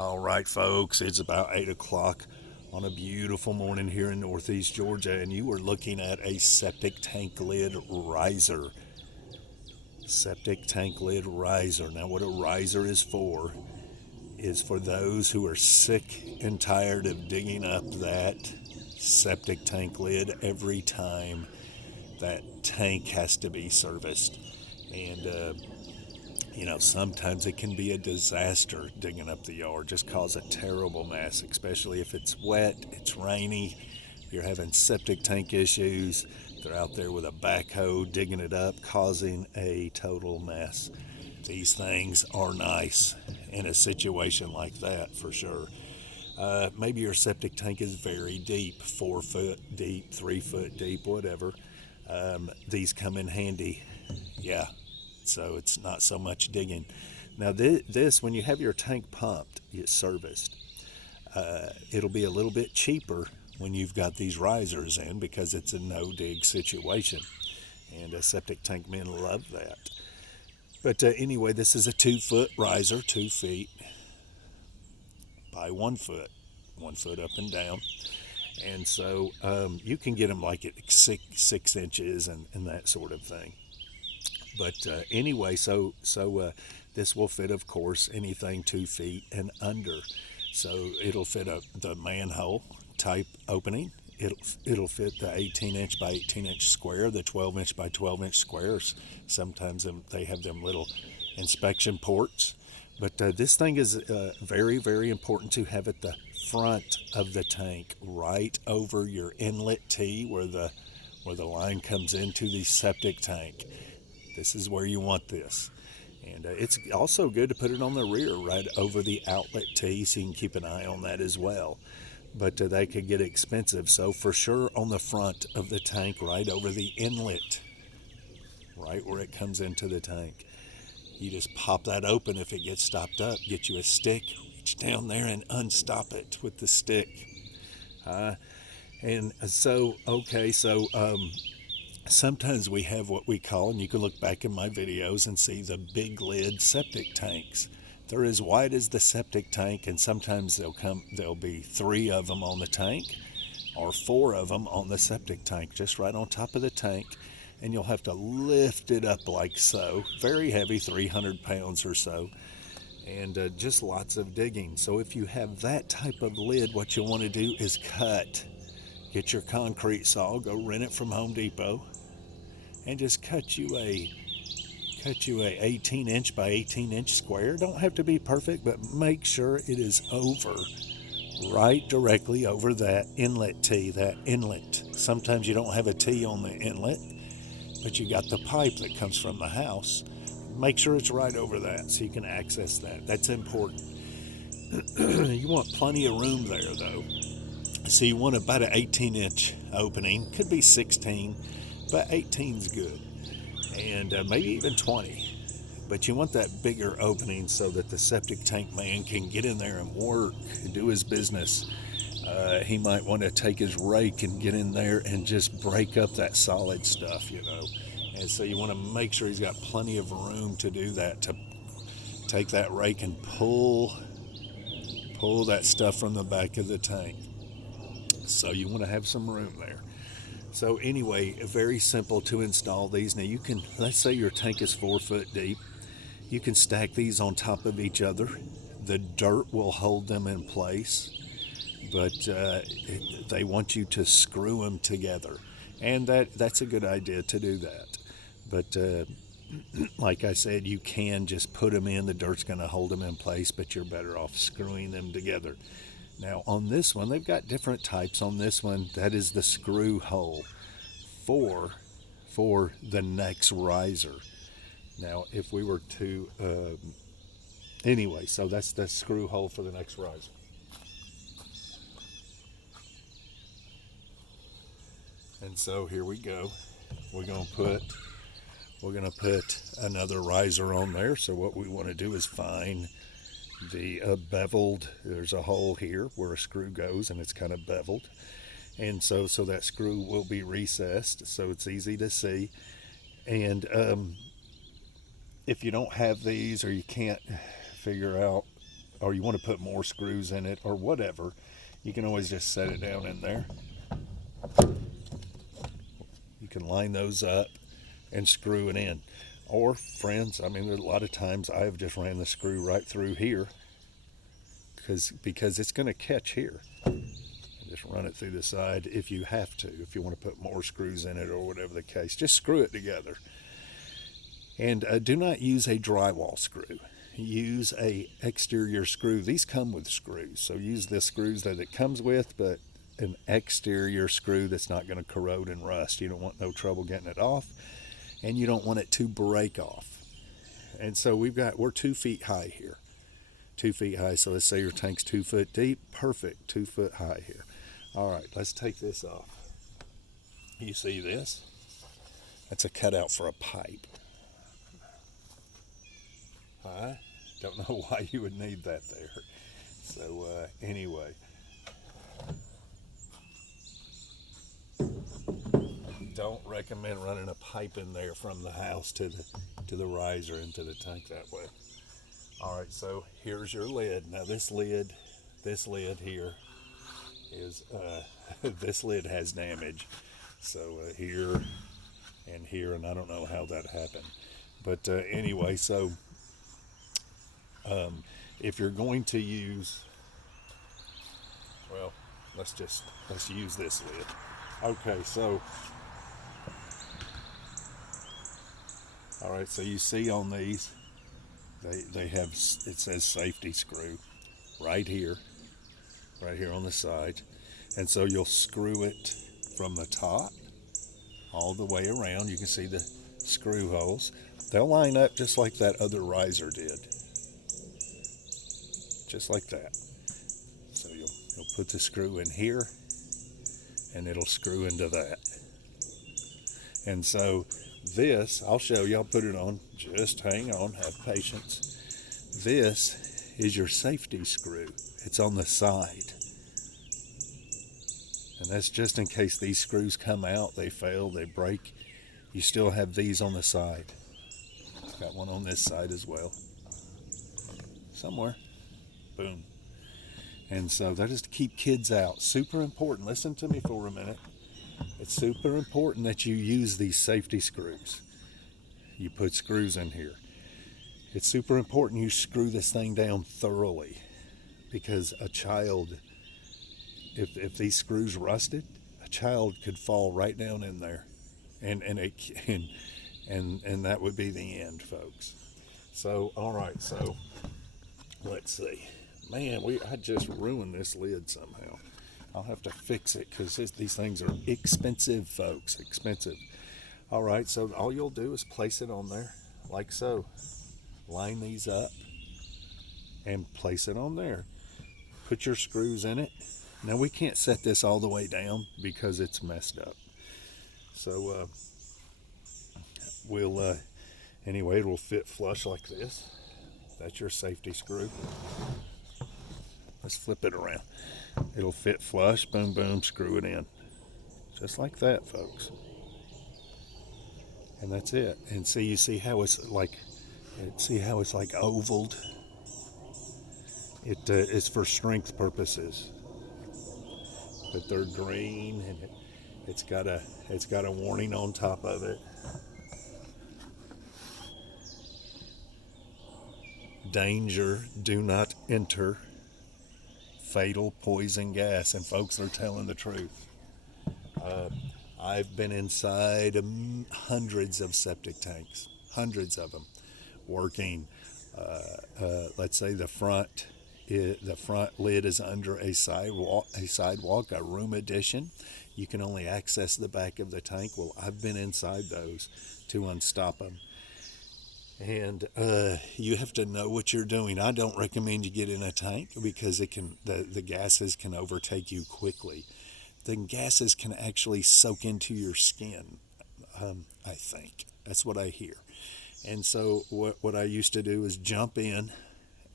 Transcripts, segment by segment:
All right, folks, it's about 8 o'clock on a beautiful morning here in Northeast Georgia, and you are looking at a septic tank lid riser. Septic tank lid riser. Now, what a riser is for those who are sick and tired of digging up that septic tank lid every time that tank has to be serviced. And sometimes it can be a disaster digging up the yard, just cause a terrible mess, especially if it's wet, it's rainy, you're having septic tank issues. They're out there with a backhoe digging it up, causing a total mess. These things are nice in a situation like that for sure. Maybe your septic tank is very deep, 4 foot deep, 3 foot deep, whatever. These come in handy. Yeah, so it's not so much digging. Now, this when you have your tank pumped, it's serviced, it'll be a little bit cheaper when you've got these risers in because it's a no dig situation. And septic tank men love that. But anyway, this is a 2 foot riser, 2 feet by 1 foot, 1 foot up and down. And so you can get them like at 6 inches and that sort of thing. But anyway, so this will fit, of course, anything 2 feet and under. So it'll fit the manhole type opening. It'll fit the 18-inch by 18-inch square, the 12-inch by 12-inch squares. Sometimes they have them little inspection ports. But this thing is very, very important to have at the front of the tank, right over your inlet T where the line comes into the septic tank. This is where you want this. And it's also good to put it on the rear, right over the outlet T, so you can keep an eye on that as well. But they could get expensive. So for sure on the front of the tank, right over the inlet, right where it comes into the tank. You just pop that open if it gets stopped up. Get you a stick, reach down there and unstop it with the stick. And so, okay, so sometimes we have what we call, and you can look back in my videos and see the big lid septic tanks. They're as wide as the septic tank, and sometimes there'll be 3 of them on the tank or 4 of them on the septic tank, just right on top of the tank. And you'll have to lift it up like so. Very heavy, 300 pounds or so. And just lots of digging. So if you have that type of lid, what you'll want to do is cut. Get your concrete saw, go rent it from Home Depot, and just cut you a 18-inch by 18-inch square. Don't have to be perfect, but make sure it is right directly over that inlet T, that inlet. Sometimes you don't have a T on the inlet, but you got the pipe that comes from the house. Make sure it's right over that so you can access that. That's important. You want plenty of room there, though. So you want about an 18-inch opening. Could be 16, but 18's good. And maybe even 20. But you want that bigger opening so that the septic tank man can get in there and work and do his business. He might want to take his rake and get in there and just break up that solid stuff, And so you want to make sure he's got plenty of room to do that, to take that rake and pull that stuff from the back of the tank. So you want to have some room there. So anyway, very simple to install these. Now let's say your tank is 4 foot deep. You can stack these on top of each other. The dirt will hold them in place, but they want you to screw them together. And that's a good idea to do that. But like I said, you can just put them in. The dirt's going to hold them in place, but you're better off screwing them together. Now on this one, they've got different types. On this one, that is the screw hole for the next riser. Now if we were to, anyway, so that's the screw hole for the next riser. And so here we go. We're going to put another riser on there. So what we want to do is find the beveled, there's a hole here where a screw goes and it's kind of beveled. And so that screw will be recessed so it's easy to see. And if you don't have these or you can't figure out or you want to put more screws in it or whatever, you can always just set it down in there. You can line those up and screw it in. Or, friends, I mean, a lot of times I've just ran the screw right through here because it's going to catch here. Just run it through the side if you have to. If you want to put more screws in it or whatever the case, just screw it together. And do not use a drywall screw. Use a exterior screw. These come with screws, so use the screws that it comes with, but an exterior screw that's not going to corrode and rust. You don't want no trouble getting it off, and you don't want it to break off. And so we're 2 feet high here. 2 feet high. So let's say your tank's 2 foot deep. Perfect. 2 foot high here. All right, let's take this off. You see this? That's a cutout for a pipe. Don't know why you would need that there. So anyway, don't recommend running a pipe in there from the house to the riser into the tank that way. All right, so here's your lid. Now this lid here is this lid has damage. So here and here, and I don't know how that happened. But anyway, so if you're going to use, well, let's use this lid. Okay, so all right, so you see on these, they have, it says safety screw right here on the side, and so you'll screw it from the top all the way around. You can see the screw holes. They'll line up just like that other riser did, just like that. So you'll put the screw in here, and it'll screw into that. And so this, I'll show you. I'll put it on. Just hang on. Have patience. This is your safety screw. It's on the side. And that's just in case these screws come out, they fail, they break. You still have these on the side. Got one on this side as well. Somewhere. Boom. And so that is to keep kids out. Super important. Listen to me for a minute. It's super important that you use these safety screws. You put screws in here. It's super important you screw this thing down thoroughly, because a child, if these screws rusted, a child could fall right down in there, and that would be the end, folks. So all right, so let's see. Man, I just ruined this lid somehow. I'll have to fix it because these things are expensive, folks. Expensive. All right, so all you'll do is place it on there like so. Line these up and place it on there. Put your screws in it. Now we can't set this all the way down because it's messed up. So anyway, it will fit flush like this. That's your safety screw. Let's flip it around. It'll fit flush, boom, boom, screw it in. Just like that, folks. And that's it. And you see how it's like ovaled? It's for strength purposes. But they're green, and it's got a warning on top of it. Danger, do not enter. Fatal poison gas. And folks, they're telling the truth. I've been inside hundreds of septic tanks, hundreds of them, working. Let's say the front lid is under a sidewalk, a room addition. You can only access the back of the tank. Well, I've been inside those to unstop them. And you have to know what you're doing. I don't recommend you get in a tank because the gases can overtake you quickly. The gases can actually soak into your skin, I think. That's what I hear. And so what I used to do is jump in,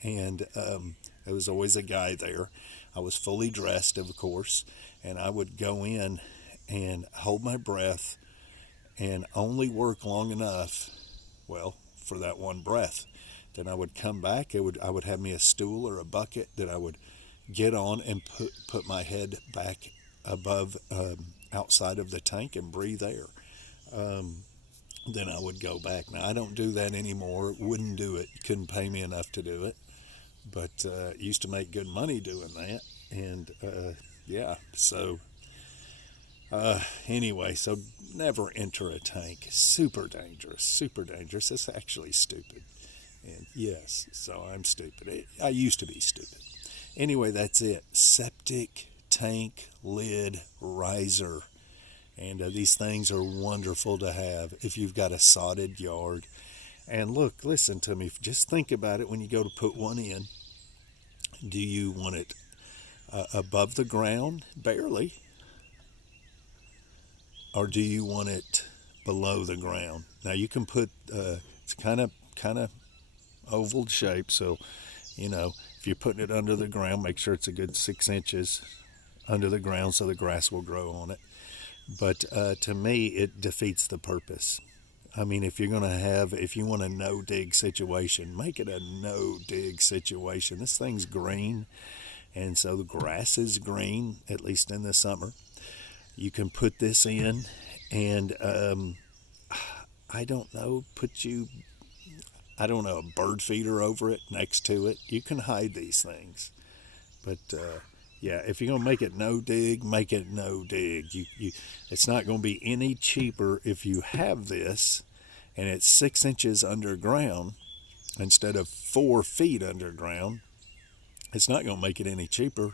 and there was always a guy there. I was fully dressed, of course, and I would go in and hold my breath and only work long enough, well, for that one breath. Then I would come back. I would have me a stool or a bucket that I would get on and put my head back above, outside of the tank, and breathe air. Um, then I would go back. Now I don't do that anymore. Wouldn't do it. Couldn't pay me enough to do it. But used to make good money doing that. And yeah, so anyway, so never enter a tank. Super dangerous. Super dangerous. It's actually stupid. And yes, so I'm stupid. I used to be stupid. Anyway, that's it. Septic tank lid riser. And these things are wonderful to have if you've got a sodded yard. And look, listen to me. Just think about it when you go to put one in. Do you want it above the ground, barely, or do you want it below the ground? Now you can put it's kind of oval shape, so if you're putting it under the ground, make sure it's a good 6 inches under the ground so the grass will grow on it. But to me, it defeats the purpose. I mean, if you want a no dig situation, make it a no dig situation. This thing's green, and so the grass is green, at least in the summer. You can put this in, and I don't know, I don't know, a bird feeder over it, next to it. You can hide these things. But yeah, if you're gonna make it no dig, make it no dig. It's not gonna be any cheaper if you have this, and it's 6 inches underground instead of 4 feet underground. It's not gonna make it any cheaper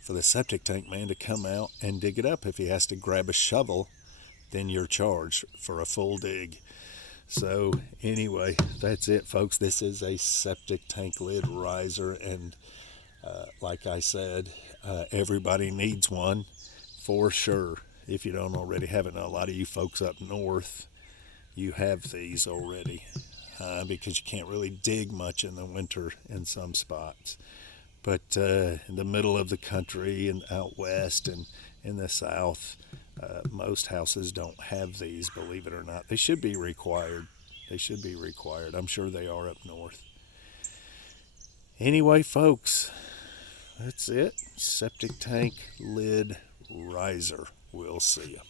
for the septic tank man to come out and dig it up. If he has to grab a shovel, then you're charged for a full dig. So anyway, that's it, folks. This is a septic tank lid riser, and like I said, everybody needs one for sure. If you don't already have it, now a lot of you folks up north, you have these already, because you can't really dig much in the winter in some spots. But in the middle of the country and out west and in the south, most houses don't have these, believe it or not. They should be required. They should be required. I'm sure they are up north. Anyway, folks, that's it. Septic tank lid riser. We'll see you.